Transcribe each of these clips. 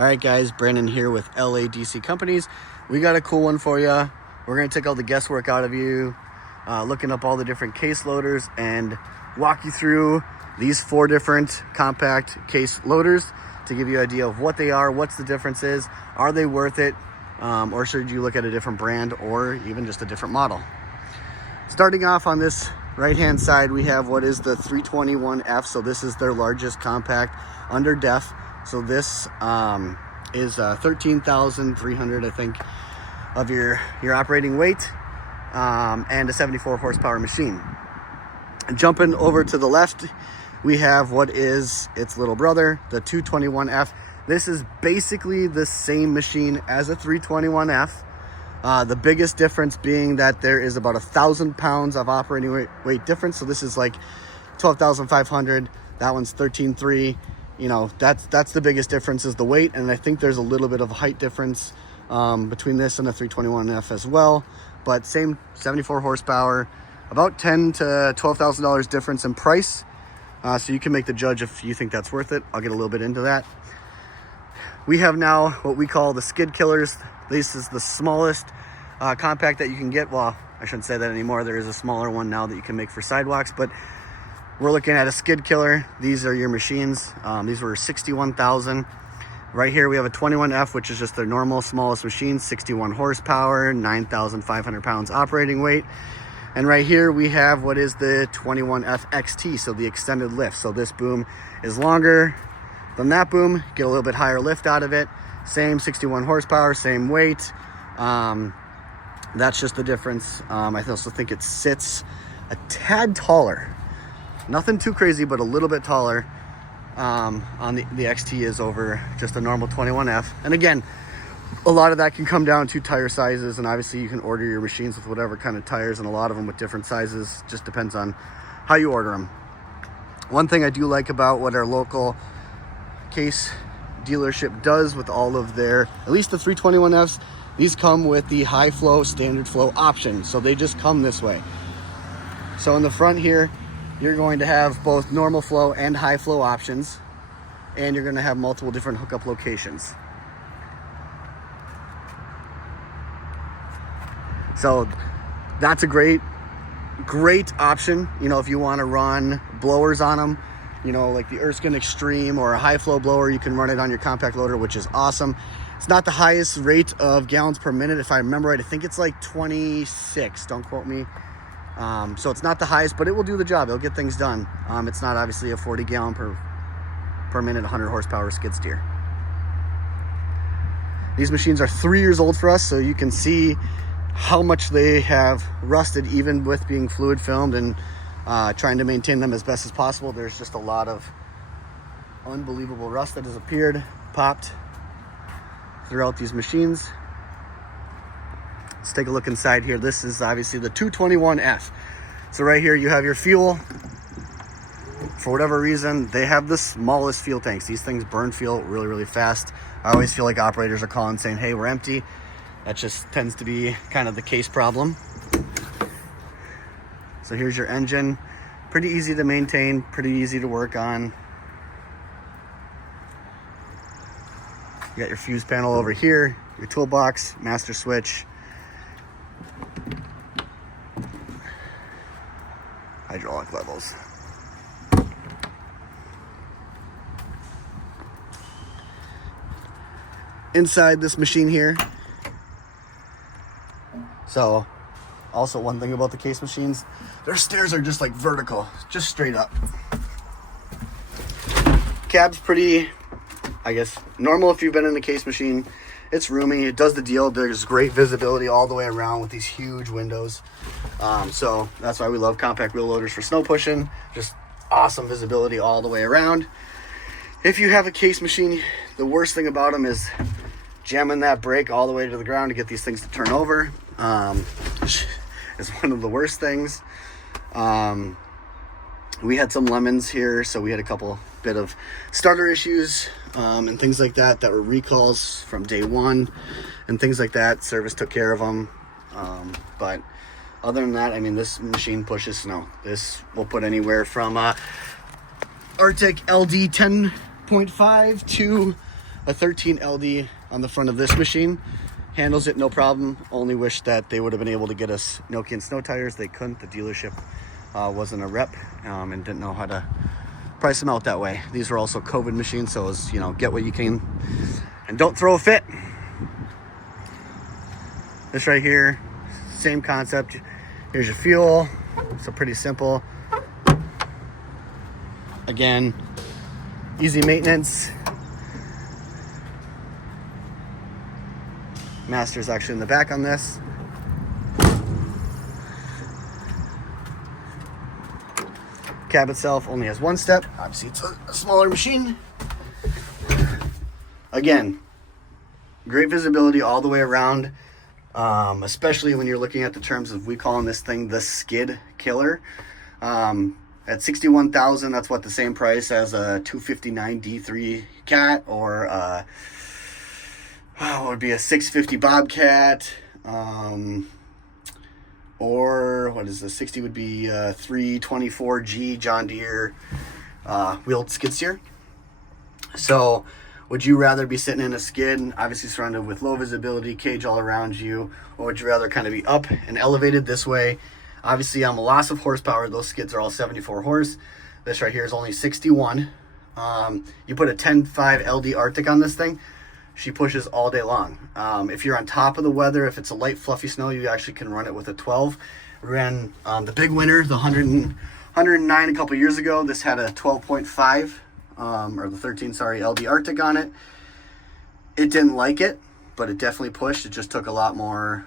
All right, guys, Brandon here with LADC Companies. We got a cool one for you. We're going to take all the guesswork out of you, looking up all the different case loaders and walk you through these 4 different compact case loaders to give you an idea of what they are, what's the difference is, are they worth it, or should you look at a different brand or even just a different model. Starting off on this right-hand side, we have what is the 321F. So this is their largest compact under def. So this is 13,300, I think, of your operating weight, and a 74 horsepower machine. Jumping over to the left, we have what is its little brother, the 221F. This is basically the same machine as a 321F. The biggest difference being that there is about 1,000 pounds of operating weight difference. So this is like 12,500. That one's 13,300. You know, that's the biggest difference is the weight. And I think there's a little bit of a height difference between this and the 321F as well. But same 74 horsepower, about $10,000 to $12,000 difference in price. So you can make the judge if you think that's worth it. I'll get a little bit into that. We have now what we call the skid killers. This is the smallest compact that you can get. Well, I shouldn't say that anymore. There is a smaller one now that you can make for sidewalks, but we're looking at a skid killer. These are your machines. These were $61,000. Right here we have a 21F, which is just their normal smallest machine, 61 horsepower, 9,500 pounds operating weight. And right here we have what is the 21F XT, so the extended lift. So this boom is longer than that boom, get a little bit higher lift out of it. Same 61 horsepower, same weight. That's just the difference. I also think it sits a tad taller. Nothing too crazy, but a little bit taller on the XT is over just a normal 21F. And again, a lot of that can come down to tire sizes, and obviously you can order your machines with whatever kind of tires, and a lot of them with different sizes. Just depends on how you order them. One thing I do like about what our local case dealership does with all of their, at least the 321Fs, these come with the high flow, standard flow option. So they just come this way. So in the front here, you're going to have both normal flow and high flow options, and you're going to have multiple different hookup locations. So that's a great option. You know, if you want to run blowers on them, you know, like the Erskine Extreme or a high flow blower, you can run it on your compact loader, which is awesome. It's not the highest rate of gallons per minute. If I remember right, I think it's like 26, don't quote me. So it's not the highest, but it will do the job. It'll get things done. It's not obviously a 40 gallon per minute, 100 horsepower skid steer. These machines are 3 years old for us, so you can see how much they have rusted, even with being fluid filmed and trying to maintain them as best as possible. There's just a lot of unbelievable rust that has appeared, popped throughout these machines. Let's take a look inside here. This is obviously the 221F. So right here you have your fuel. For whatever reason, they have the smallest fuel tanks. These things burn fuel really, really fast. I always feel like operators are calling saying, hey, we're empty. That just tends to be kind of the case problem. So here's your engine. Pretty easy to maintain, pretty easy to work on. You got your fuse panel over here, your toolbox, master switch, hydraulic levels. Inside this machine here, so also one thing about the case machines, their stairs are just like vertical, just straight up. Cab's pretty, I guess, normal if you've been in a case machine. It's roomy, it does the deal. There's great visibility all the way around with these huge windows. So that's why we love compact wheel loaders for snow pushing. Just awesome visibility all the way around. If you have a case machine, the worst thing about them is jamming that brake all the way to the ground to get these things to turn over. Is one of the worst things. We had some lemons here, so we had a couple bit of starter issues and things like that were recalls from day one and things like that. Service took care of them. But other than that, I mean, this machine pushes snow. This will put anywhere from Arctic LD 10.5 to a 13 LD on the front of this machine. Handles it no problem. Only wish that they would have been able to get us Nokian and snow tires. They couldn't. The dealership wasn't a rep and didn't know how to price them out that way. These were also COVID machines, so it was, you know, get what you can and don't throw a fit. This right here, same concept. Here's your fuel. So pretty simple. Again, easy maintenance. Master's actually in the back on this. Cab itself only has one step. Obviously it's a smaller machine. Again, great visibility all the way around, especially when you're looking at the terms of, we calling this thing the skid killer. At 61,000, that's what, the same price as a 259 D3 Cat, or what would be a 650 Bobcat, or what is the 60 would be 324G John Deere wheeled skid steer. So would you rather be sitting in a skid, obviously surrounded with low visibility, cage all around you, or would you rather kind of be up and elevated this way? Obviously, I'm a loss of horsepower. Those skids are all 74 horse. This right here is only 61. You put a 10.5 LD Arctic on this thing, she pushes all day long. If you're on top of the weather, if it's a light fluffy snow, you actually can run it with a 12. We ran the big winter, the 109 a couple years ago. This had a 12.5, or the 13, sorry, LD Arctic on it. It didn't like it, but it definitely pushed. It just took a lot more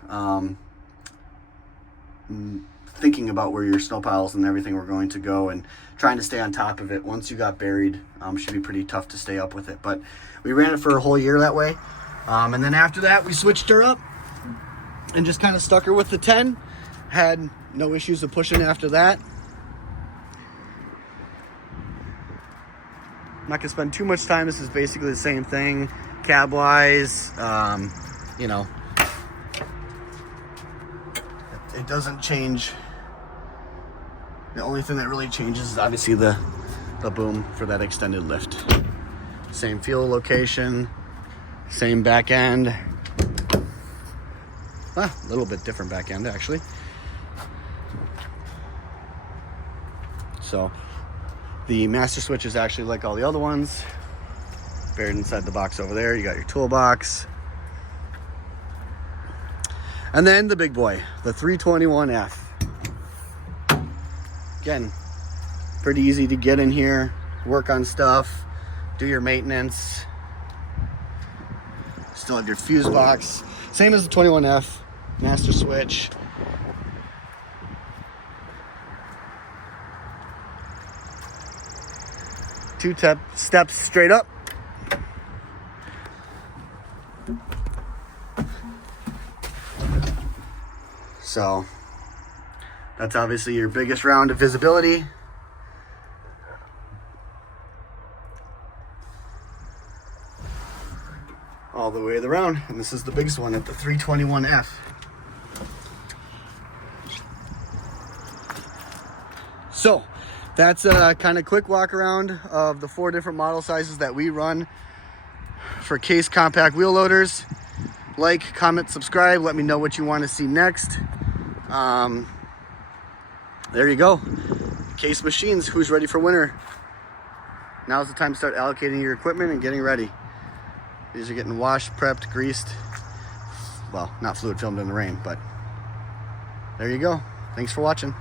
thinking about where your snow piles and everything were going to go and trying to stay on top of it. Once you got buried, should be pretty tough to stay up with it. But we ran it for a whole year that way. And then after that, we switched her up and just kind of stuck her with the 10. Had no issues of pushing after that. I'm not gonna spend too much time. This is basically the same thing, cab-wise. You know, it doesn't change. The only thing that really changes is obviously the boom for that extended lift. Same fuel location, same back end. A little bit different back end actually. So the master switch is actually like all the other ones, buried inside the box over there. You got your toolbox. And then the big boy, the 321F. Again, pretty easy to get in here, work on stuff, do your maintenance. Still have your fuse box. Same as the 21F, master switch. Two steps straight up. So that's obviously your biggest round of visibility. All the way around, and this is the biggest one at the 321F. So that's a kind of quick walk around of the 4 different model sizes that we run for Case compact wheel loaders. Like, comment, subscribe. Let me know what you want to see next. There you go. Case Machines, who's ready for winter? Now's the time to start allocating your equipment and getting ready. These are getting washed, prepped, greased. Well, not fluid filmed in the rain, but there you go. Thanks for watching.